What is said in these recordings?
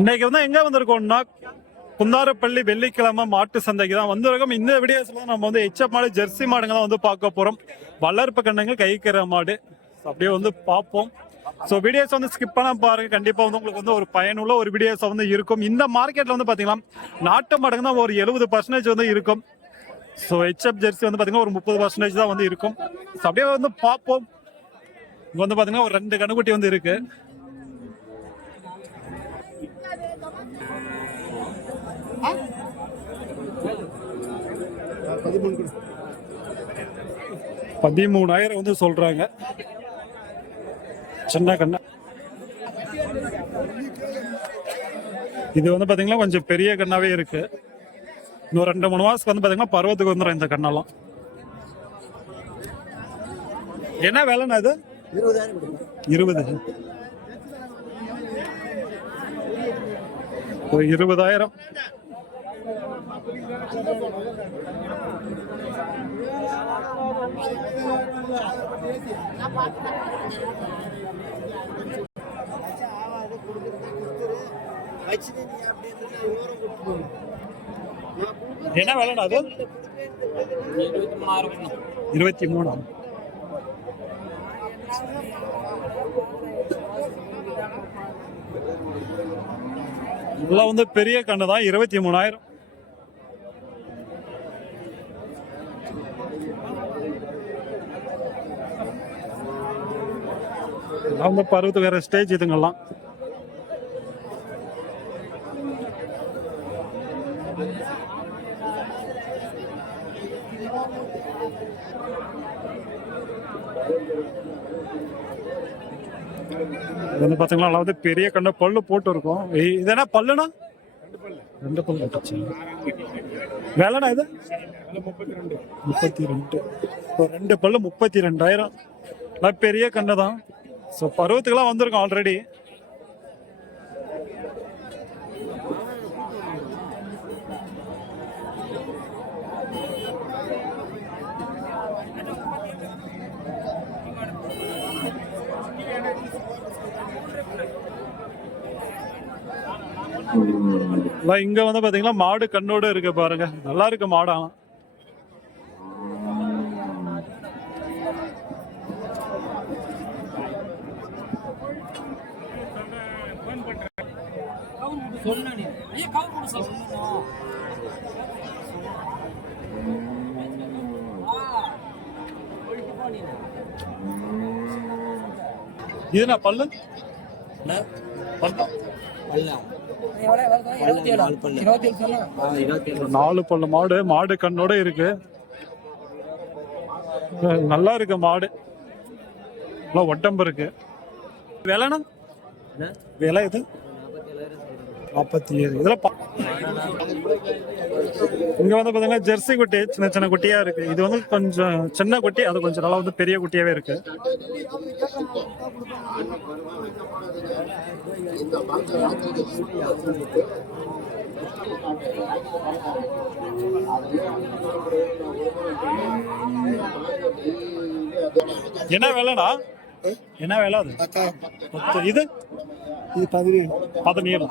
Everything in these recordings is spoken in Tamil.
இன்னைக்கு வந்து எங்க வந்திருக்கோம்னா குந்தாரப்பள்ளி வெள்ளிக்கிழமை மாட்டு சந்தைக்கு தான் வந்திருக்கோம். இந்த வீடியோஸ்ல நம்ம வந்து எச்சப் மாடு ஜெர்சி மாடுங்க தான் வந்து பார்க்க போறோம். வளர்ப்பு கண்ணுங்க கைக்கிற மாடு. அப்படியே வந்து பார்ப்போம். ஸோ வீடியோஸ் வந்து ஸ்கிப் பண்ண பாருங்க. கண்டிப்பா வந்து உங்களுக்கு வந்து ஒரு பயனுள்ள ஒரு வீடியோஸ் வந்து இருக்கும். இந்த மார்க்கெட்ல வந்து பாத்தீங்கன்னா நாட்டு மாடுங்க தான் ஒரு எழுபது பர்சன்டேஜ் வந்து இருக்கும். ஸோ ஹெச்எப் ஜெர்சி வந்து பாத்தீங்கன்னா ஒரு முப்பது பர்சன்டேஜ் தான் வந்து இருக்கும். ஸோ அப்படியே வந்து பார்ப்போம். இங்க வந்து பாத்தீங்கன்னா ஒரு ரெண்டு கணுக்குட்டி வந்து இருக்கு. பதிமூணாயிரம் வந்து சொல்றாங்க. சின்ன கண்ணா. இது வந்து பாத்தீங்கன்னா கொஞ்சம் பெரிய கண்ணாவே இருக்கு. இன்னும் ரெண்டு மூணு மாசத்துக்கு வந்து பாத்தீங்கன்னா பருவத்துக்கு வந்துடும் இந்த கண்ணெல்லாம். என்ன வேலைண்ணா இது? இருபது. ஒரு இருபதாயிரம். என்ன வேலைண்ணா அது? இருபத்தி மூணு இதெல்லாம் வந்து பெரிய கண்ணு தான். இருபத்தி மூணாயிரம். இதெல்லாம் வந்து பருவத்து வேற ஸ்டேஜ் இதுங்கெல்லாம். வந்து பார்த்தீங்கன்னா நல்லா வந்து பெரிய கண்ண பல்லு போட்டு இருக்கும். இ- இது என்ன பல்லுனா? ரெண்டு பல்லு வேலைண்ணா இது? முப்பத்தி ரெண்டு. இப்போ ரெண்டு பல்லு முப்பத்தி ரெண்டாயிரம். நல்லா பெரிய கண்ணு தான். ஸோ பருவத்துக்கெல்லாம் வந்திருக்கும் ஆல்ரெடி இங்க வந்து பாத்தீங்கன்னா மாடு கண்ணோட இருக்கு பாருங்க. நல்லா இருக்கு மாடாலாம் இது என்ன? பல்லு? பல்லு. நாலு பல்லு மாடு மாடு கண்ணோட இருக்கு. நல்லா இருக்கு மாடு. நல்லா ஒட்டம்பு இருக்கு. விலைனா விலை இது நாற்பத்தி ஏழு. இதெல்லாம் பா- இங்க வந்து பாத்தீங்கன்னா ஜெர்சி குட்டி சின்ன சின்ன குட்டியா இருக்கு. இது வந்து கொஞ்சம் சின்ன குட்டி அது கொஞ்சம் நல்லா வந்து பெரிய குட்டியாவே இருக்கு. என்ன விலைனா என்ன விலை அது? இது? இது பதினேழு. பதினேழு.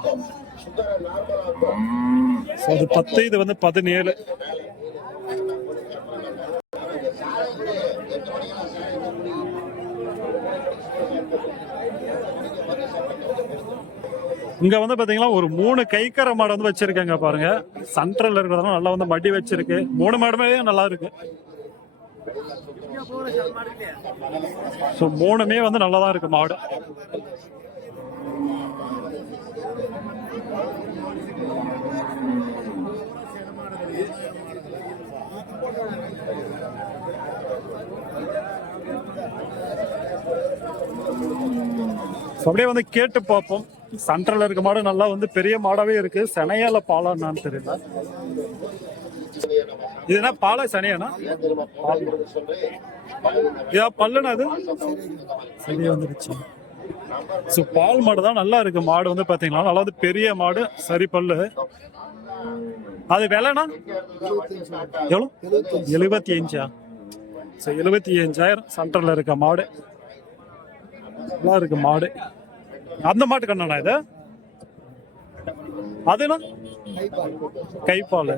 அது பத்து இது வந்து பதினேழு. இங்க வந்து பாத்தீங்கன்னா ஒரு மூணு கைக்கர மாடு வந்து வச்சிருக்காங்க பாருங்க. சென்ட்ரல்ல இருக்கிறதெல்லாம் நல்லா வந்து மடி வச்சிருக்கு. மூணு மாடுமே நல்லா இருக்கு. ஸோ மூணுமே வந்து நல்லா தான் இருக்கு மாடு. அப்படியே வந்து கேட்டு பார்ப்போம். சென்ட்ரல்ல இருக்க மாடு நல்லா வந்து பெரிய மாடாவே இருக்கு. சனையால பாலா என்னன்னு தெரியல. இது என்ன பாலா சனையானா? இதா பல்லுனா அது? சரி வந்துருச்சு. ஸோ பால் மாடு தான் நல்லா இருக்கு. மாடு வந்து பார்த்தீங்கன்னா நல்லா வந்து பெரிய மாடு சரி பல்லு. அது விலைனா எவ்வளோ? எழுபத்தி அஞ்சா? ஸோ எழுபத்தி அஞ்சாயிரம் சென்டரில் இருக்க மாடு. நல்லா இருக்கு மாடு. அந்த மாட்டு கண்ணா இது? அதுனா கைப்பால்.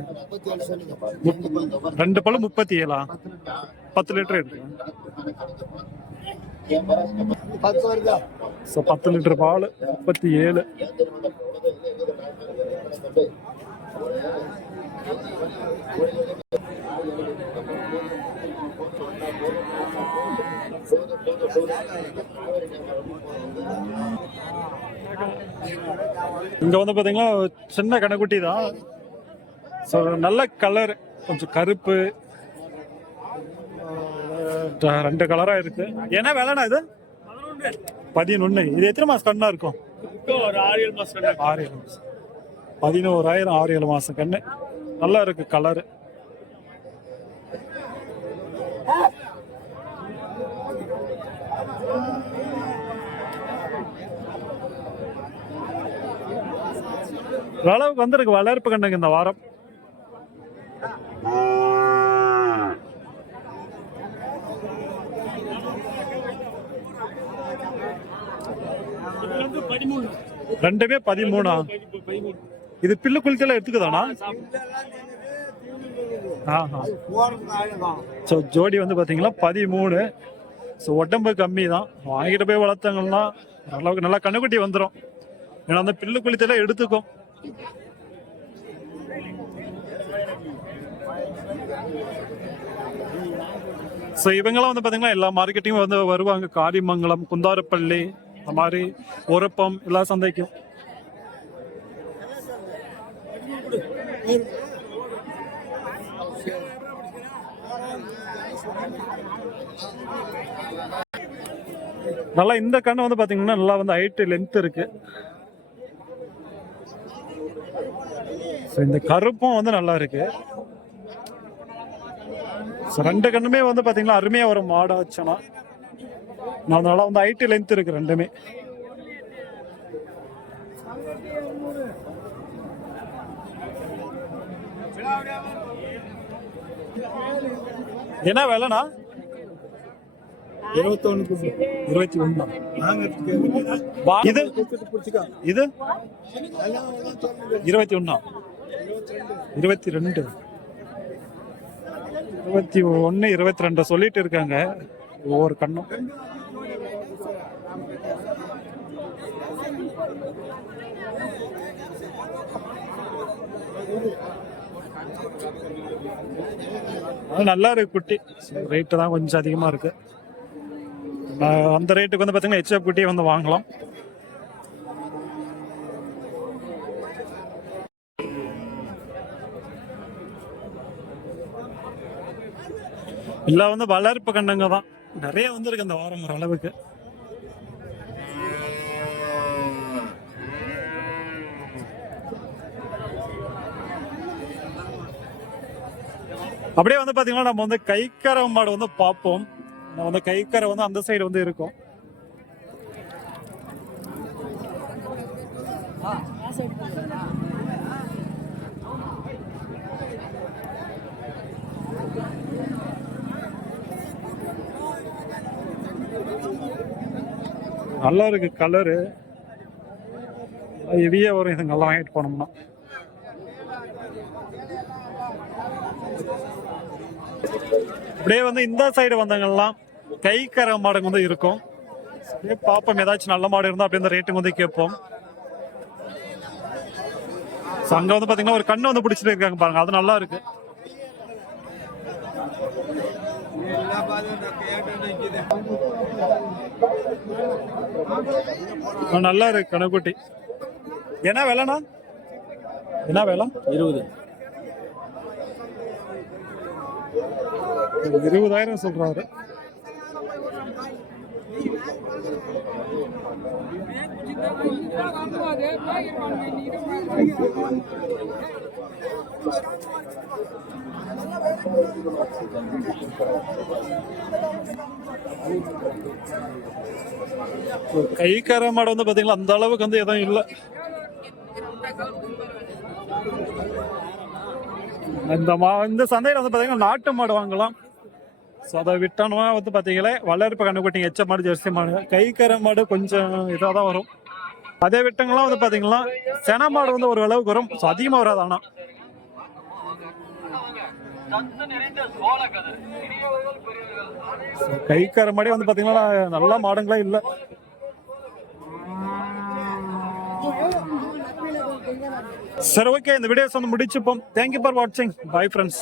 ரெண்டு பழம் முப்பத்தி ஏழா? பத்து லிட்டர் இருக்கு ஸோ பத்து லிட்டர் பால் முப்பத்தி ஏழு. இங்க வந்து பாத்தீங்கன்னா சின்ன கணக்குட்டி தான். ஸோ நல்ல கலர் கொஞ்சம் கருப்பு ரெண்டு கலரா இருக்கு. என்ன விலைண்ணா இது? பதினொன்னு. இது எத்தனை மாசம் கண்ணா இருக்கும்? ஒரு ஆறு ஏழு மாசம். ஆறு ஏழு பதினோராயிரம் ஆறு ஏழு மாசம் கண்ணு. நல்லா இருக்கு கலரு அளவுக்கு வந்திருக்கு வளர்ப்பு கண்ணுங்க இந்த வாரம் இது வந்து பதிமூணு ரெண்டுமே பதிமூணா? இது பில்லு குளித்தெல்லாம் எடுத்துக்குதானா? ஆஹா. ஸோ ஜோடி வந்து பார்த்தீங்கன்னா பதிமூணு. ஸோ உடம்பு கம்மி தான் வாங்கிட்டு போய் வளர்த்தாங்கன்னா அளவுக்கு நல்லா கண்ணுக்குட்டி வந்துடும் ஏன்னா அந்த பில்லு குளித்தெல்லாம் எடுத்துக்கும். ஸோ இவங்கெல்லாம் வந்து பார்த்தீங்கன்னா எல்லா மார்க்கெட்டிங்கும் வந்து வருவாங்க. காரிமங்கலம் குந்தாரப்பள்ளி அந்த மாதிரி உரப்பம் எல்லா சந்தைக்கும். நல்லா இந்த கண்ணு வந்து பாத்தீங்கன்னா நல்லா வந்து ஹைட்டு லென்த் இருக்கு. ஸோ இந்த கருப்பும் வந்து நல்லா இருக்கு. ஸோ ரெண்டு கண்ணுமே வந்து பாத்தீங்கன்னா அருமையா வரும் மாடாச்சுன்னா நான் நல்லா வந்து ஹைட் லென்த் இருக்குது ரெண்டுமே. என்ன விலைண்ணா? இருபத்தொன்னு. இருபத்தி ஒண்ணு நாங்க இது? இது இருபத்தி ஒண்ணா இருபத்தி ரெண்டு இருபத்தி ஒன்று இருபத்தி ரெண்டு சொல்லிட்டு இருக்காங்க. ஒவ்வொரு கண்ணும். அது நல்லா இருக்கு குட்டி. ரேட்டு தான் கொஞ்சம் அதிகமாக இருக்கு. அந்த ரேட்டுக்கு வந்து பார்த்தீங்கன்னா ஹெச்எஃப் குட்டியை வந்து வாங்கலாம். எல்லாம் வந்து வளர்ப்பு கண்டங்க தான். நிறைய வந்துருக்கு அந்த வாரம் ஒரு அளவுக்கு அப்படியே வந்து பாத்தீங்கன்னா நம்ம வந்து கைக்கரை மாடு வந்து பார்ப்போம். நம்ம வந்து கைக்கரை வந்து அந்த சைடு வந்து இருக்கும். நல்லா இருக்கு கலரு ஹெவியா வரும் இதுங்கெல்லாம் வாங்கிட்டு போனோம்னா. அப்படியே வந்து இந்த சைடு வந்தவங்கெல்லாம் கைக்கரை மாடுங்க வந்து இருக்கும். அப்படியே பார்ப்போம் ஏதாச்சும் நல்ல மாடு இருந்தால் அப்படியே இந்த ரேட்டுங்க வந்து கேட்போம். அங்கே வந்து பார்த்தீங்கன்னா ஒரு கண்ணு வந்து பிடிச்சிட்டு இருக்காங்க பாருங்க அது நல்லா இருக்கு. ஆ, நல்லா இருக்கு கணக்குட்டி என்ன வேலைண்ணா? என்ன வேலை? இருபது. இருபதாயிரம் சொல்றாரு. கைக்கார மாடு வந்து பாத்தீங்களா? அந்த அளவுக்கு வந்து எதுவும் இல்லை. இந்த மா இந்த சந்தையில் வந்து பார்த்தீங்கன்னா நாட்டு மாடு வாங்கலாம். ஸோ அதை விட்டோம்னா வந்து பார்த்தீங்களே வளர்ப்பு கண்ணுக்குட்டிங்க எச்ச மாடு ஜெர்சி மாடு கைக்கர மாடு கொஞ்சம் இதாக தான் வரும். அதே விட்டங்கள்லாம் வந்து பாத்தீங்கன்னா சென மாடு வந்து ஒரு அளவுக்கு வரும். ஸோ அதிகமாக வராது ஆனால் கைக்கர மாடி வந்து பார்த்தீங்கன்னா நல்லா மாடுங்களே இல்லை. சரி ஓகே இந்த வீடியோஸ் வந்து முடிச்சுப்போம். தேங்க்யூ ஃபார் வாட்சிங் பை ஃப்ரெண்ட்ஸ்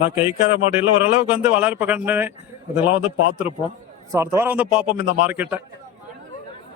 நான் கைக்கார மாடு இல்லை ஓரளவுக்கு வந்து வளர்ப்பு கண்ணு இதெல்லாம் வந்து பார்த்துருப்போம். ஸோ அடுத்த வாரம் வந்து பார்ப்போம் இந்த மார்க்கெட்டை